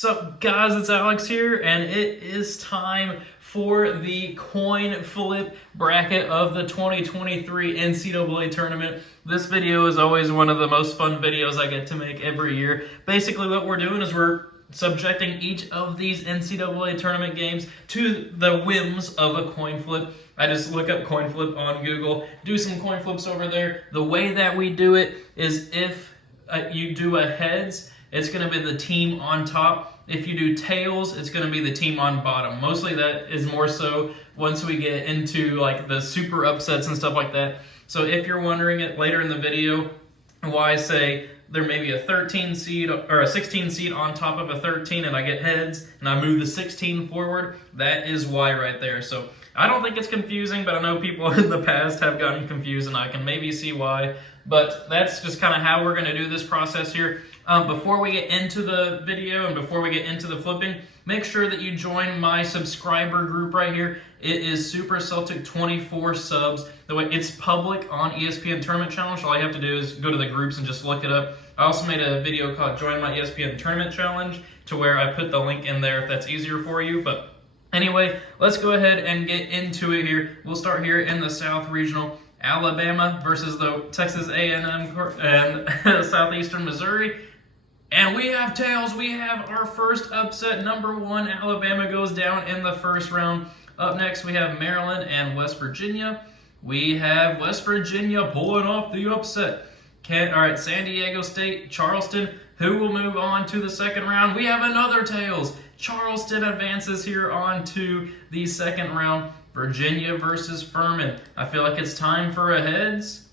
Sup guys, it's Alex here, and it is time for the coin flip bracket of the 2023 NCAA Tournament. This video is always one of the most fun videos I get to make every year. Basically what we're doing is we're subjecting each of these NCAA Tournament games to the whims of a coin flip. I just look up coin flip on Google, do some coin flips over there. The way that we do it is if you do a heads, it's going to be the team on top. If you do tails, it's going to be the team on bottom. Mostly that is more so once we get into like the super upsets and stuff like that. So if you're wondering it later in the video why I say there may be a 13 seed or a 16 seed on top of a 13 and I get heads and I move the 16 forward, that is why right there. So I don't think it's confusing, but I know people in the past have gotten confused and I can maybe see why. But that's just kind of how we're going to do this process here. Before we get into the video and before we get into the flipping, make sure that you join my subscriber group right here. It is Super Celtic 24 subs. The way it's public on ESPN Tournament Challenge. All you have to do is go to the groups and just look it up. I also made a video called Join My ESPN Tournament Challenge to where I put the link in there if that's easier for you. But anyway, let's go ahead and get into it here. We'll start here in the South Regional. Alabama versus the Texas A&M and Southeastern Missouri. And we have tails. We have our first upset. Number one, Alabama goes down in the first round. Up next, we have Maryland and West Virginia. We have West Virginia pulling off the upset. All right, San Diego State, Charleston. Who will move on to the second round? We have another tails. Charleston advances here on to the second round. Virginia versus Furman. I feel like it's time for a heads.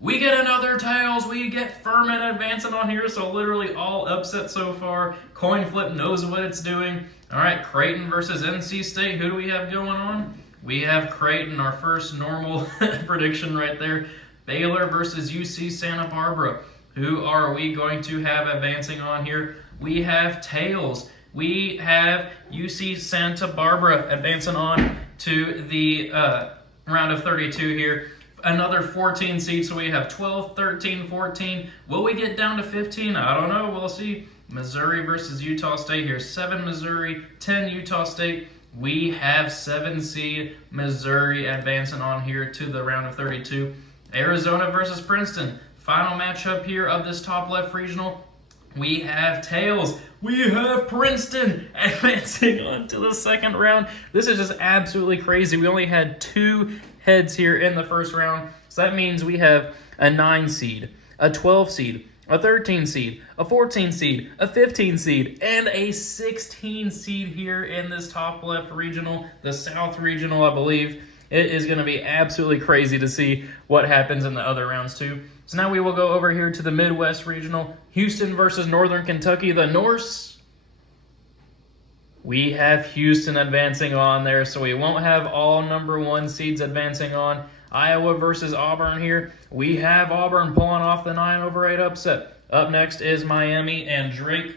We get another tails. We get Furman advancing on here, so literally all upset so far. Coin flip knows what it's doing. All right, Creighton versus NC State. Who do we have going on? We have Creighton, our first normal prediction right there. Baylor versus UC Santa Barbara. Who are we going to have advancing on here? We have tails. We have UC Santa Barbara advancing on to the round of 32 here. Another 14 seeds, so we have 12, 13, 14. Will we get down to 15? I don't know. We'll see. Missouri versus Utah State here. 7 Missouri, 10 Utah State. We have 7 seed Missouri advancing on here to the round of 32. Arizona versus Princeton. Final matchup here of this top left regional. We have tails. We have Princeton advancing on to the second round. This is just absolutely crazy. We only had 2 heads here in the first round. So that means we have a 9 seed, a 12 seed, a 13 seed, a 14 seed, a 15 seed, and a 16 seed here in this top left regional, the South Regional, I believe. It is going to be absolutely crazy to see what happens in the other rounds too. So now we will go over here to the Midwest Regional. Houston versus Northern Kentucky, the Norse. We have Houston advancing on there, so we won't have all number 1 seeds advancing on. Iowa versus Auburn here. We have Auburn pulling off the 9/8 upset. Up next is Miami and Drake.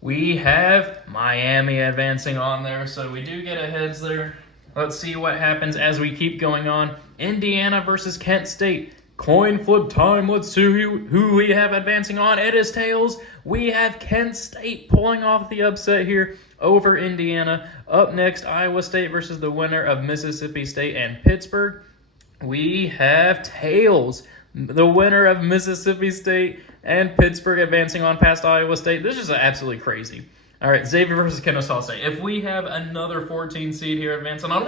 We have Miami advancing on there, so we do get a heads there. Let's see what happens as we keep going on. Indiana versus Kent State. Coin flip time. Let's see who we have advancing on. It is tails. We have Kent State pulling off the upset here over Indiana. Up next, Iowa State versus the winner of Mississippi State and Pittsburgh. We have tails. The winner of Mississippi State and Pittsburgh advancing on past Iowa State. This is absolutely crazy. All right, Xavier versus Kennesaw State. If we have another 14 seed here advancing on,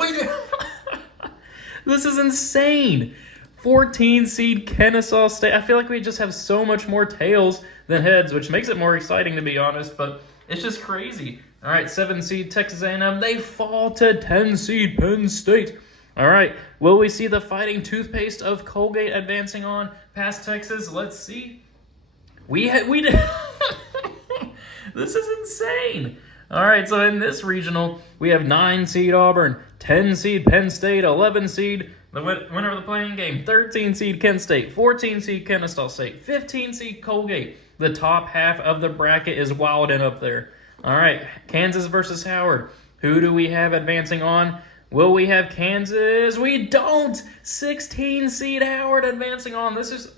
this is insane. 14 seed Kennesaw State. I feel like we just have so much more tails than heads, which makes it more exciting to be honest, but it's just crazy. All right, 7 seed Texas A&M. They fall to 10 seed Penn State. All right, will we see the fighting toothpaste of Colgate advancing on past Texas? Let's see. We did. This is insane. All right, so in this regional, we have 9 seed Auburn, 10 seed Penn State, 11 seed the winner of the playing game, 13 seed Kent State, 14 seed Kennesaw State, 15 seed Colgate. The top half of the bracket is wilding up there. All right, Kansas versus Howard. Who do we have advancing on? Will we have Kansas? We don't! 16 seed Howard advancing on. This is,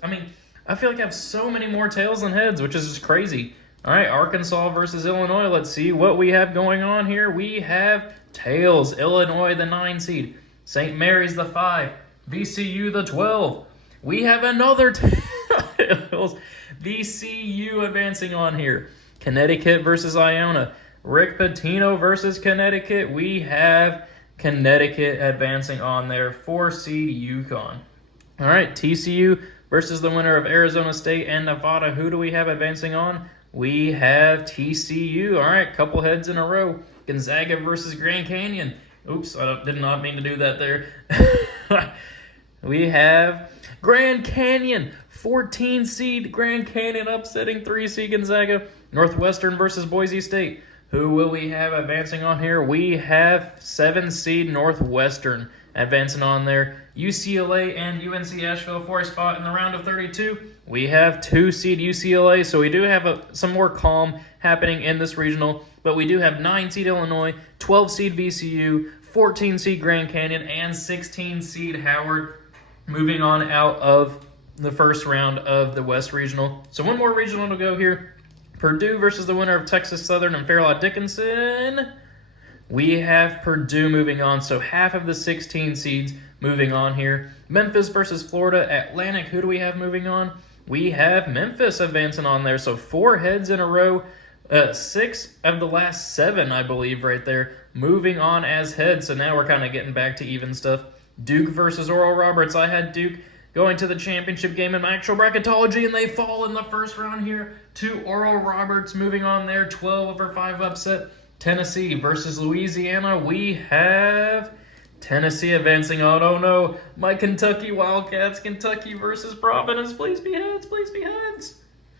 I feel like I have so many more tails than heads, which is just crazy. All right, Arkansas versus Illinois. Let's see what we have going on here. We have tails. Illinois, the 9 seed. St. Mary's, the 5. VCU, the 12. We have another tails. VCU advancing on here. Connecticut versus Iona. Rick Pitino versus Connecticut. We have Connecticut advancing on there. 4 seed UConn. All right, TCU versus the winner of Arizona State and Nevada. Who do we have advancing on? We have TCU. All right, couple heads in a row. Gonzaga versus Grand Canyon. Oops, I did not mean to do that there. We have Grand Canyon, 14 seed Grand Canyon upsetting 3 seed Gonzaga. Northwestern versus Boise State. Who will we have advancing on here? We have 7 seed Northwestern advancing on there. UCLA and UNC Asheville for a spot in the round of 32. We have 2 seed UCLA, so we do have some more calm happening in this regional, but we do have 9 seed Illinois, 12 seed VCU, 14 seed Grand Canyon, and 16 seed Howard moving on out of the first round of the West Regional. So one more regional to go here. Purdue versus the winner of Texas Southern and Fairleigh Dickinson. We have Purdue moving on, so half of the 16 seeds moving on here. Memphis versus Florida Atlantic. Who do we have moving on? We have Memphis advancing on there, so 4 heads in a row. 6 of the last 7, I believe, right there, moving on as heads. So now we're kind of getting back to even stuff. Duke versus Oral Roberts. I had Duke going to the championship game in my actual bracketology, and they fall in the first round here to Oral Roberts. Moving on there, 12/5 upset. Tennessee versus Louisiana. We have Tennessee advancing on. Oh no, my Kentucky Wildcats. Kentucky versus Providence. Please be heads, please be heads.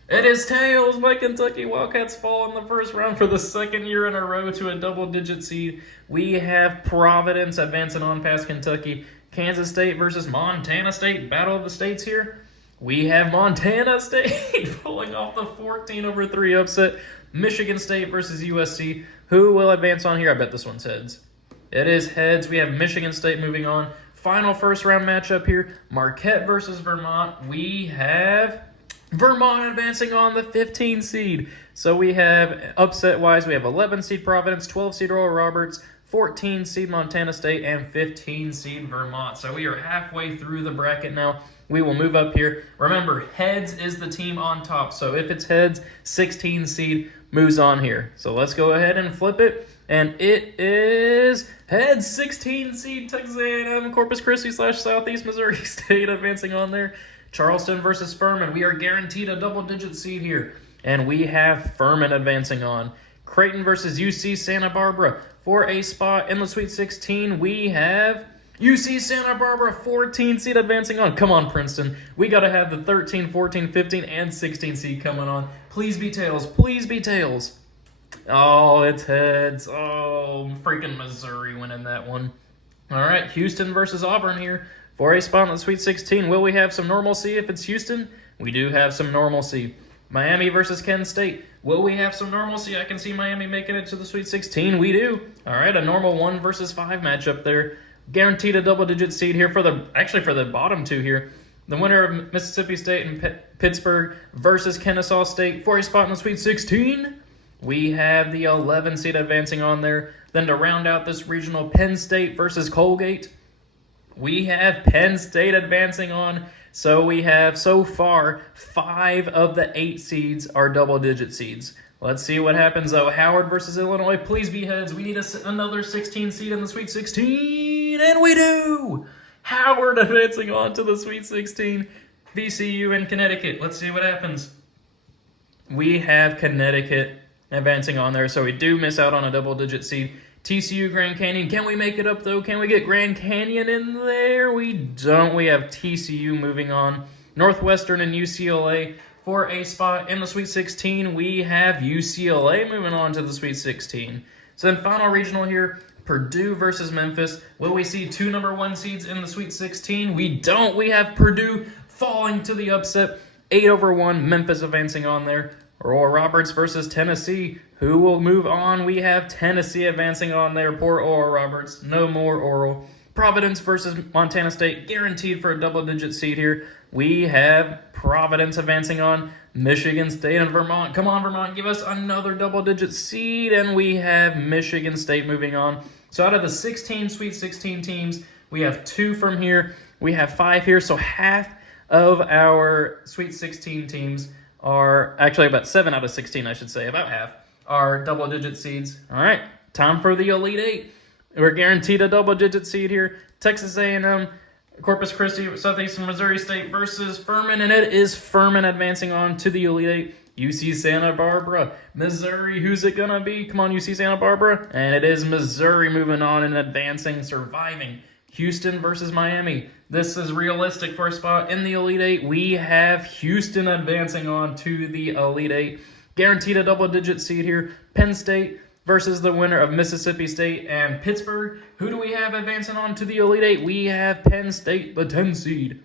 It is tails. My Kentucky Wildcats fall in the first round for the 2nd year in a row to a double-digit seed. We have Providence advancing on past Kentucky. Kansas State versus Montana State. Battle of the States here. We have Montana State pulling off the 14/3 upset. Michigan State versus USC. Who will advance on here? I bet this one's heads. It is heads. We have Michigan State moving on. Final first-round matchup here. Marquette versus Vermont. We have Vermont advancing on the 15 seed. So we have, upset-wise, we have 11 seed Providence, 12 seed Oral Roberts, 14 seed Montana State, and 15 seed Vermont. So we are halfway through the bracket now. We will move up here. Remember, heads is the team on top. So if it's heads, 16 seed moves on here. So let's go ahead and flip it. And it is heads, 16 seed Texas A&M, Corpus Christi / Southeast Missouri State advancing on there. Charleston versus Furman. We are guaranteed a double-digit seed here. And we have Furman advancing on. Creighton versus UC Santa Barbara. For a spot in the Sweet 16, we have UC Santa Barbara, 14 seed advancing on. Come on, Princeton. We got to have the 13, 14, 15, and 16 seed coming on. Please be tails. Please be tails. Oh, it's heads. Oh, freaking Missouri winning that one. All right, Houston versus Auburn here. For a spot in the Sweet 16, will we have some normalcy if it's Houston? We do have some normalcy. Miami versus Kent State. Will we have some normalcy? I can see Miami making it to the Sweet 16. We do. All right, a normal 1 versus 5 matchup there. Guaranteed a double-digit seed here for the bottom 2 here. The winner of Mississippi State and Pittsburgh versus Kennesaw State for a spot in the Sweet 16. We have the 11 seed advancing on there. Then to round out this regional, Penn State versus Colgate. We have Penn State advancing on. So we have, so far, 5 of the 8 seeds are double-digit seeds. Let's see what happens, though. Howard versus Illinois. Please be heads. We need another 16 seed in the Sweet 16, and we do! Howard advancing on to the Sweet 16. VCU and Connecticut. Let's see what happens. We have Connecticut advancing on there, so we do miss out on a double-digit seed. TCU, Grand Canyon. Can we make it up, though? Can we get Grand Canyon in there? We don't. We have TCU moving on. Northwestern and UCLA for a spot in the Sweet 16. We have UCLA moving on to the Sweet 16. So then final regional here, Purdue versus Memphis. Will we see 2 number 1 seeds in the Sweet 16? We don't. We have Purdue falling to the upset. 8/1, Memphis advancing on there. Oral Roberts versus Tennessee. Who will move on? We have Tennessee advancing on there. Poor Oral Roberts. No more Oral. Providence versus Montana State. Guaranteed for a double-digit seed here. We have Providence advancing on. Michigan State and Vermont. Come on, Vermont, give us another double-digit seed, and we have Michigan State moving on. So out of the 16 Sweet 16 teams, we have 2 from here. We have 5 here, so half of our Sweet 16 teams are, actually about 7 out of 16, I should say, about half, are double-digit seeds. All right, time for the Elite Eight. We're guaranteed a double-digit seed here. Texas A&M, Corpus Christi, Southeastern Missouri State versus Furman, and it is Furman advancing on to the Elite Eight. UC Santa Barbara, Missouri, who's it gonna be? Come on, UC Santa Barbara. And it is Missouri moving on and advancing, surviving. Houston versus Miami. This is realistic for a spot in the Elite Eight. We have Houston advancing on to the Elite Eight. Guaranteed a double-digit seed here. Penn State versus the winner of Mississippi State and Pittsburgh. Who do we have advancing on to the Elite Eight? We have Penn State, the 10 seed.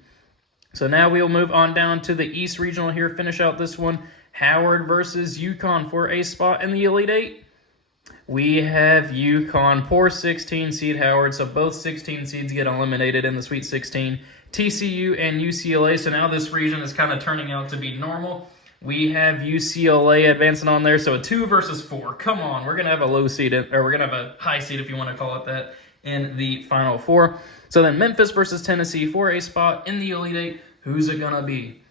So now we'll move on down to the East Regional here, finish out this one. Howard versus UConn for a spot in the Elite Eight. We have UConn, poor 16 seed Howard, so both 16 seeds get eliminated in the Sweet 16. TCU and UCLA, so now this region is kind of turning out to be normal. We have UCLA advancing on there, so a 2 versus 4. Come on, we're going to have a low seed, or we're going to have a high seed, if you want to call it that, in the Final Four. So then Memphis versus Tennessee for a spot in the Elite Eight. Who's it going to be?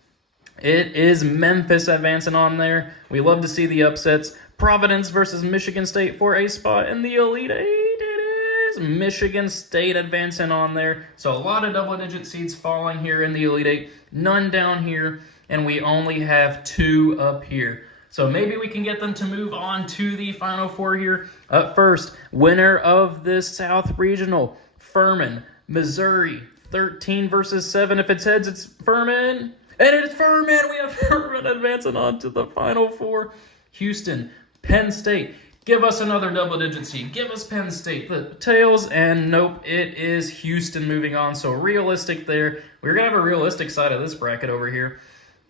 It is Memphis advancing on there. We love to see the upsets. Providence versus Michigan State for a spot in the Elite Eight. It is Michigan State advancing on there. So a lot of double-digit seeds falling here in the Elite Eight. None down here. And we only have 2 up here. So maybe we can get them to move on to the Final Four here. Up first, winner of this South Regional, Furman, Missouri, 13 versus 7. If it's heads, it's Furman. And it's Furman. We have Furman advancing on to the Final Four. Houston, Penn State. Give us another double-digit seed. Give us Penn State. The tails, and nope, it is Houston moving on. So realistic there. We're going to have a realistic side of this bracket over here.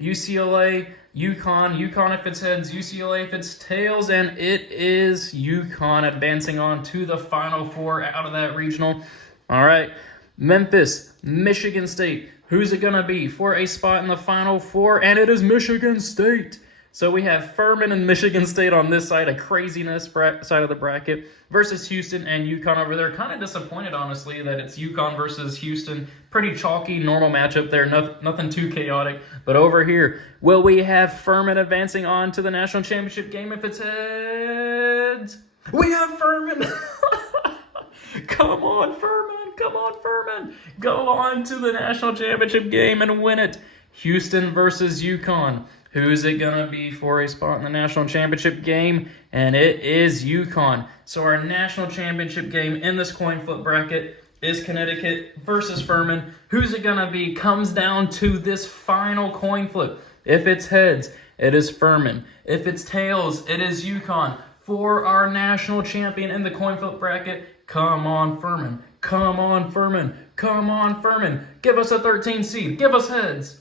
UCLA, UConn if it's heads, UCLA if it's tails, and it is UConn advancing on to the Final Four out of that regional. All right, Memphis, Michigan State. Who's it going to be for a spot in the Final Four? And it is Michigan State. So we have Furman and Michigan State on this side, a craziness side of the bracket, versus Houston and UConn over there. Kind of disappointed, honestly, that it's UConn versus Houston. Pretty chalky, normal matchup there, nothing too chaotic. But over here, will we have Furman advancing on to the national championship game if it's heads? We have Furman! Come on, Furman! Come on, Furman! Go on to the national championship game and win it. Houston versus UConn. Who's it going to be for a spot in the national championship game? And it is UConn. So our national championship game in this coin flip bracket is Connecticut versus Furman. Who's it going to be? Comes down to this final coin flip. If it's heads, it is Furman. If it's tails, it is UConn. For our national champion in the coin flip bracket, come on, Furman. Come on, Furman. Come on, Furman. Give us a 13 seed. Give us heads.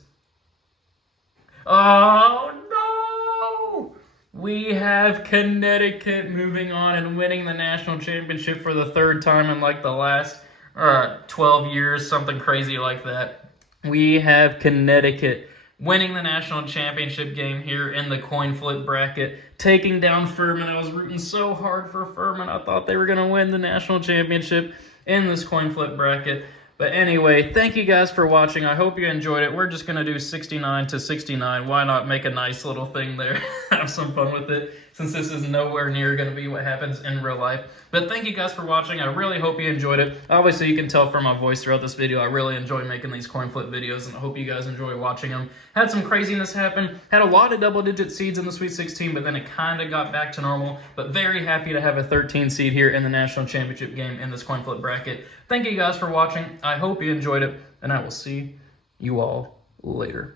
Oh, no! We have Connecticut moving on and winning the national championship for the 3rd time in like the last 12 years, something crazy like that. We have Connecticut winning the national championship game here in the coin flip bracket, taking down Furman. I was rooting so hard for Furman. I thought they were going to win the national championship in this coin flip bracket. But anyway, thank you guys for watching. I hope you enjoyed it. We're just going to do 69 to 69. Why not make a nice little thing there? Have some fun with it, since this is nowhere near going to be what happens in real life. But thank you guys for watching. I really hope you enjoyed it. Obviously, you can tell from my voice throughout this video, I really enjoy making these coin flip videos, and I hope you guys enjoy watching them. Had some craziness happen. Had a lot of double-digit seeds in the Sweet 16, but then it kind of got back to normal. But very happy to have a 13 seed here in the national championship game in this coin flip bracket. Thank you guys for watching. I hope you enjoyed it, and I will see you all later.